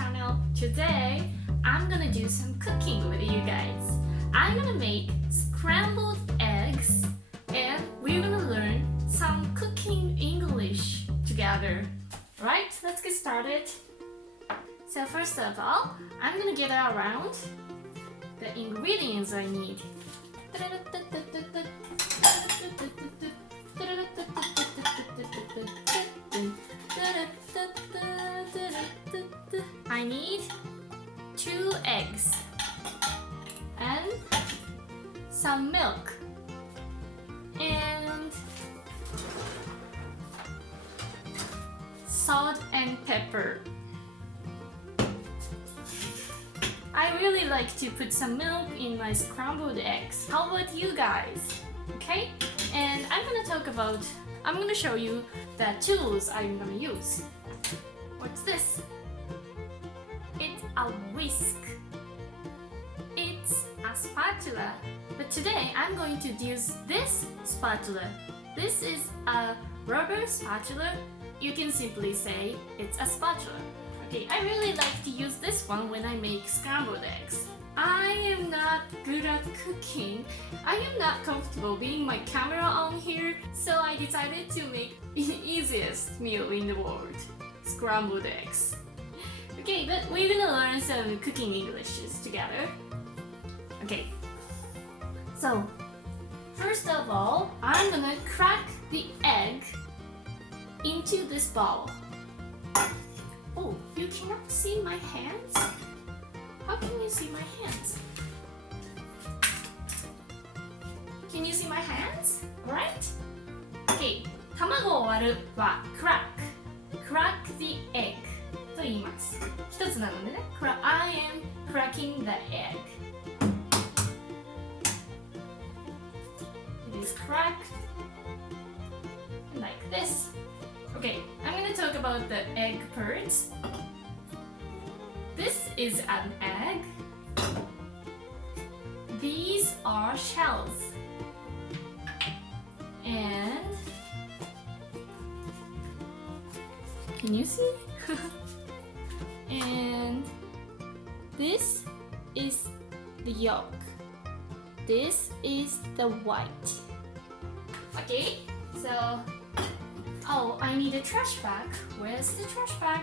channel. Today, I'm gonna do some cooking with you guys. I'm gonna make scrambled eggs and we're gonna learn some cooking English together. Right, let's get started. So first of all, I'm gonna get around the ingredients I need. I need 2 eggs and some milk and salt and pepper. I really like to put some milk in my scrambled eggs. How about you guys? Okay? And I'm gonna show you the tools I'm gonna use. What's this? It's a whisk. It's a spatula. But today I'm going to use this spatula. This is a rubber spatula. You can simply say it's a spatula. Okay, I really like to use this one when I make scrambled eggs. I am not good at cooking. I am not comfortable being my camera on here, so I decided to make the easiest meal in the world, scrambled eggs. Okay, but we're gonna learn some cooking Englishes together. Okay, so first of all, I'm gonna crack the egg into this bowl. Oh, you cannot see my hands? How can you see my hands? Can you see my hands? Alright? Okay, 卵を割るは crack the egg と言います。一つなのでね、I am cracking the egg. It is cracked like this. Okay, I'm gonna talk about the egg parts. This is an egg. These are shells. And can you see? And this is the yolk. This is the white. Okay, so oh, I need a trash bag. Where's the trash bag?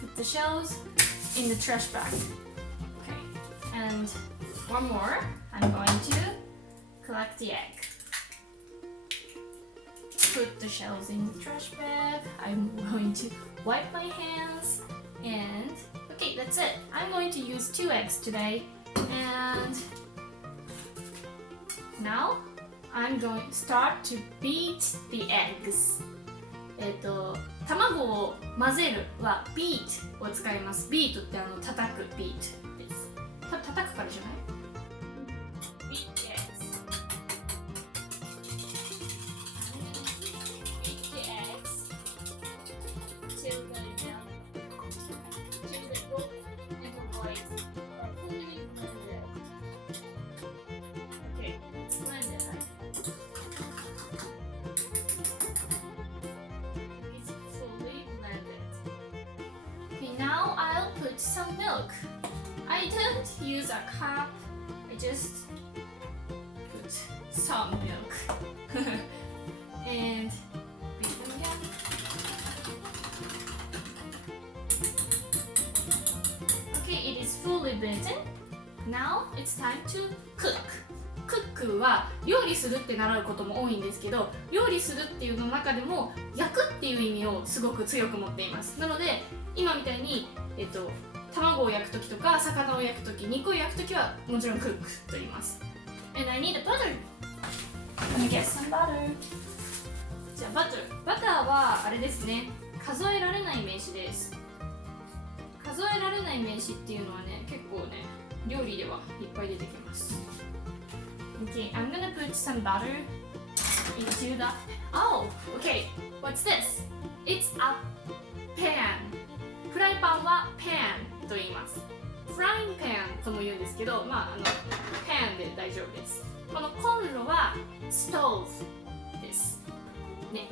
Put the shells in the trash bag. Okay, and one more. I'm going to collect the egg. Put the shells in the trash bag. I'm going to wipe my hands and okay, that's it. I'm going to use 2 eggs today and now I'm going to start to beat the eggs. 卵を混ぜるは beat を使います。beat って叩く beat です。叩くからじゃない？ beat the eggs.Okay, now I'll put some milk. I don't use a cup. I just put some milk. And beat them again. Okay, it is fully beaten. Now it's time to cook. クックは料理するって習うことも多いんですけど、料理するっていうの中でも焼くっていう意味をすごく強く持っています。なので今みたいに、卵を焼くときとか魚を焼くとき、肉を焼くときはもちろんクックと言います。And I need a butter. Let me get some butter. じゃあバターはあれですね、数えられない名詞です。数えられない名詞っていうのはね、結構ね、料理ではいっぱい出てきます。Okay, I'm gonna put some butter into the... Oh, okay, what's this? It's a pan. フライパンは pan と言います。フラインパンとも言うんですけど、パンで大丈夫です。このコンロはストーブですね。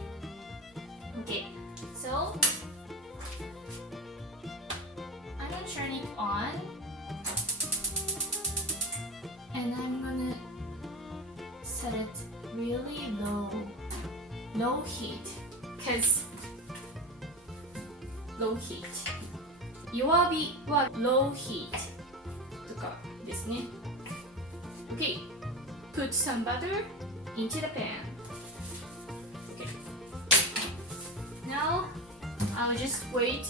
OK, so I'm gonna turn it on and I'm gonna set it really low heat, because low heat 弱火は low heat とかですね。 OK, put some butter into the pan. Okay, now I'll just wait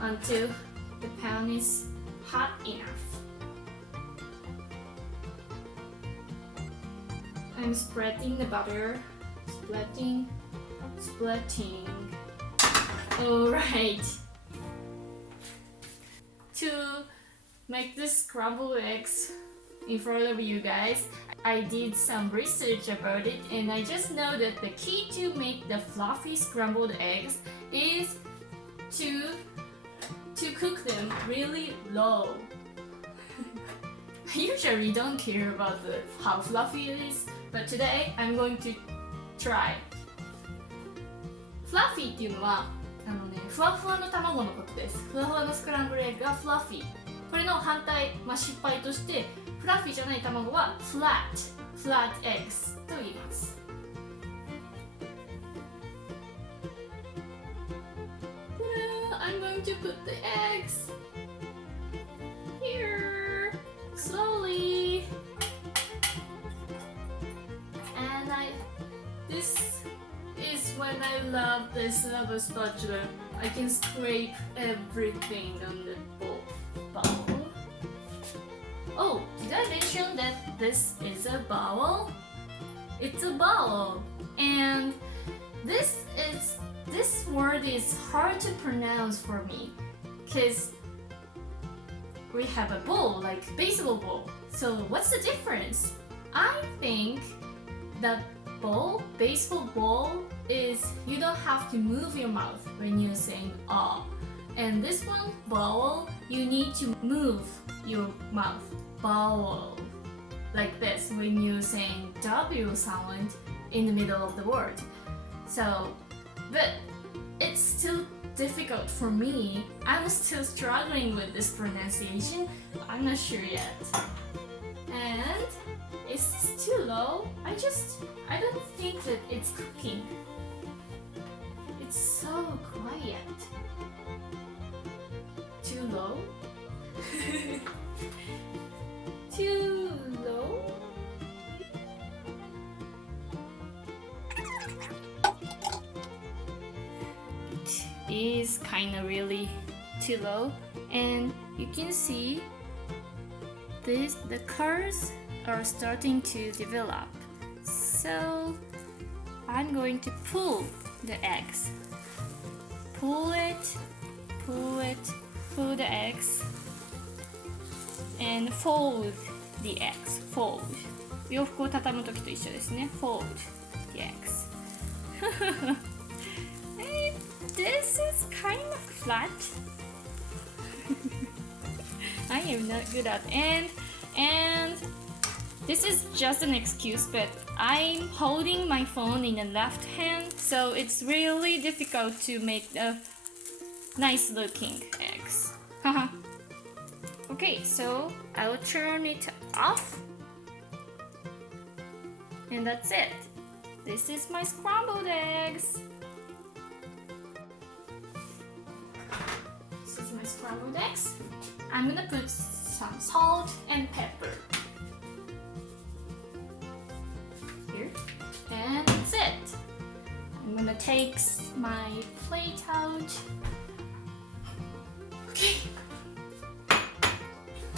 until the pan is hot enough. I'm spreading the butter, splitting. Alright. To make the scrambled eggs in front of you guys, I did some research about it, and I just know that the key to make the fluffy scrambled eggs is to cook them really low. I usually don't care about how fluffy it is, but today I'm going to try. Fluffy っていうのはふわふわの卵のことです。ふわふわのスクランブルエッグがフラッフィー。これの反対、失敗としてフラッフィーじゃない卵はフラットエッグスと言います。I'm going to put the eggs here slowly, and this is when I love this rubber spatula. I can scrape everything on the bowl. Oh, did I mention that this is a bowl? It's a bowl, and this word is hard to pronounce for me because we have a bowl, like baseball ball. So what's the difference? I think the baseball ball is you don't have to move your mouth when you're saying ah. And this one, bowl, you need to move your mouth. Bowl. Like this when you're saying W sound in the middle of the word. So, but it's still difficult for me. I'm still struggling with this pronunciation. I'm not sure yet. And is this too low? I don't think that it's cooking. It's so quiet. Too low? Too low? It is kind of really too low, and you can see the curves are starting to develop. So I'm going to pull the eggs. Pull the eggs and fold the eggs. Fold. 洋服を畳むときと一緒ですね。Fold the eggs. This is kind of flat. I am not good at it. And this is just an excuse, but I'm holding my phone in the left hand, so it's really difficult to make the nice looking eggs. Okay, so I'll turn it off. And that's it. This is my scrambled eggs. This is my scrambled eggs. I'm gonna put some salt and pepper here, and that's it. I'm gonna take my plate out. Okay,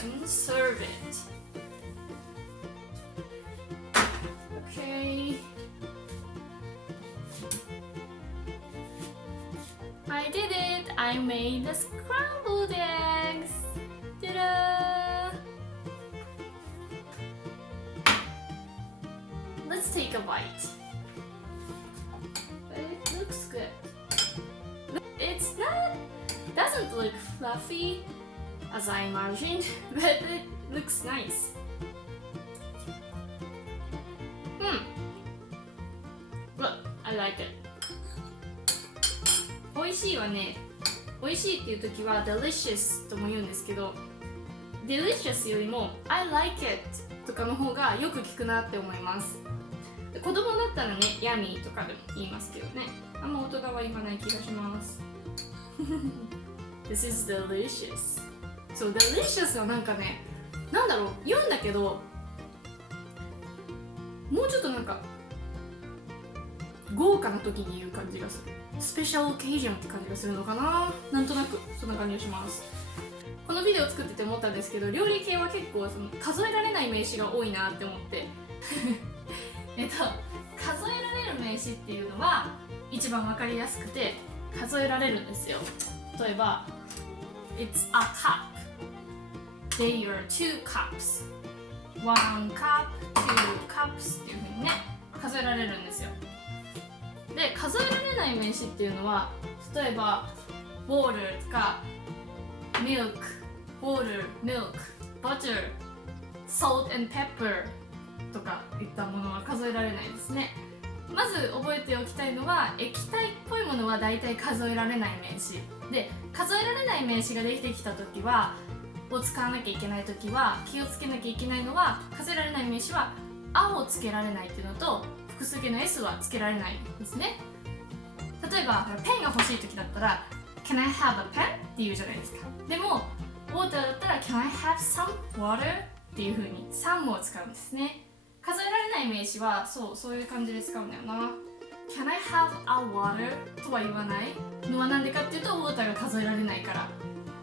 and serve it. Okay, I did it. I made the scrambled eggs. Ta-da! Let's take a bite. But it looks good. It's not, doesn't look fluffy, as I imagined, but it looks nice. Well, I like it. 美味しいはね、美味しいっていう時は delicious とも言うんですけど、delicious よりも I like it とかの方がよく聞くなって思います。子供だったらね、yummy とかでも言いますけどね、あんま音がは言わない気がします。This is delicious. そう、delicious はなんかね、なんだろう、言うんだけど、もうちょっとなんか豪華な時に言う感じがする。スペシャルオケージョンって感じがするのかな。なんとなくそんな感じがします。このビデオを作ってて思ったんですけど、料理系は結構その数えられない名詞が多いなって思って数えられる名詞っていうのは一番わかりやすくて数えられるんですよ。例えば It's a cup. There are 2 cups. 1 cup, 2 cups っていう風にね、数えられるんですよ。で、数えられない名詞っていうのは、例えば water とか milk, water, milk, butter, salt and pepper とかいったものは数えられないですね。まず覚えておきたいのは、液体っぽいものはだいたい数えられない名詞で、数えられない名詞ができてきた時はを使わなきゃいけない時は気をつけなきゃいけないのは、数えられない名詞は「あ」をつけられないっていうのと、複数形の S はつけられないですね。例えばペンが欲しい時だったら Can I have a pen? って言うじゃないですか。でも water だったら Can I have some water? っていう風に some を使うんですね。数えられない名詞はそういう感じで使うんだよな。Can I have a water? とは言わないのはなんでかっていうと、ウォーターが数えられないから。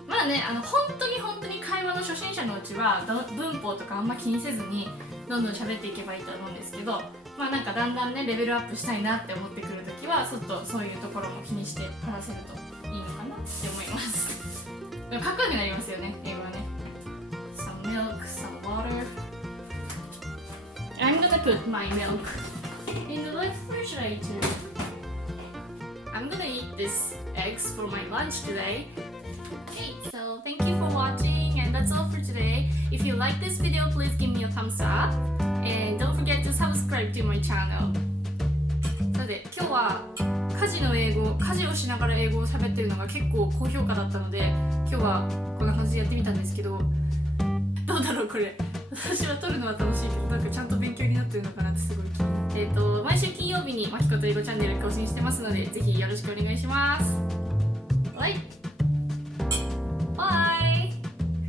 まあね、本当に会話の初心者のうちは文法とかあんま気にせずにどんどん喋っていけばいいと思うんですけど、まあなんかだんだんねレベルアップしたいなって思ってくるときはちょっとそういうところも気にして話せるといいのかなって思います。でもかっこよくなりますよね、英語はね。Some milk, some water. I'm gonna put my milk in the refrigerator. I'm gonna eat this eggs for my lunch today. Okay, so thank you for watching, and that's all for today. If you like this video, please give me a thumbs up, and don't forget to subscribe to my channel. さて、今日は家事をしながら英語を喋ってるのが結構高評価だったので、今日はこんな感じでやってみたんですけど、どうだろうこれ。私は撮るのは楽しいけど、なんかちゃんと勉強になってるのかなってすごい。毎週金曜日にマキコと英語チャンネル更新してますので、ぜひよろしくお願いします。はい。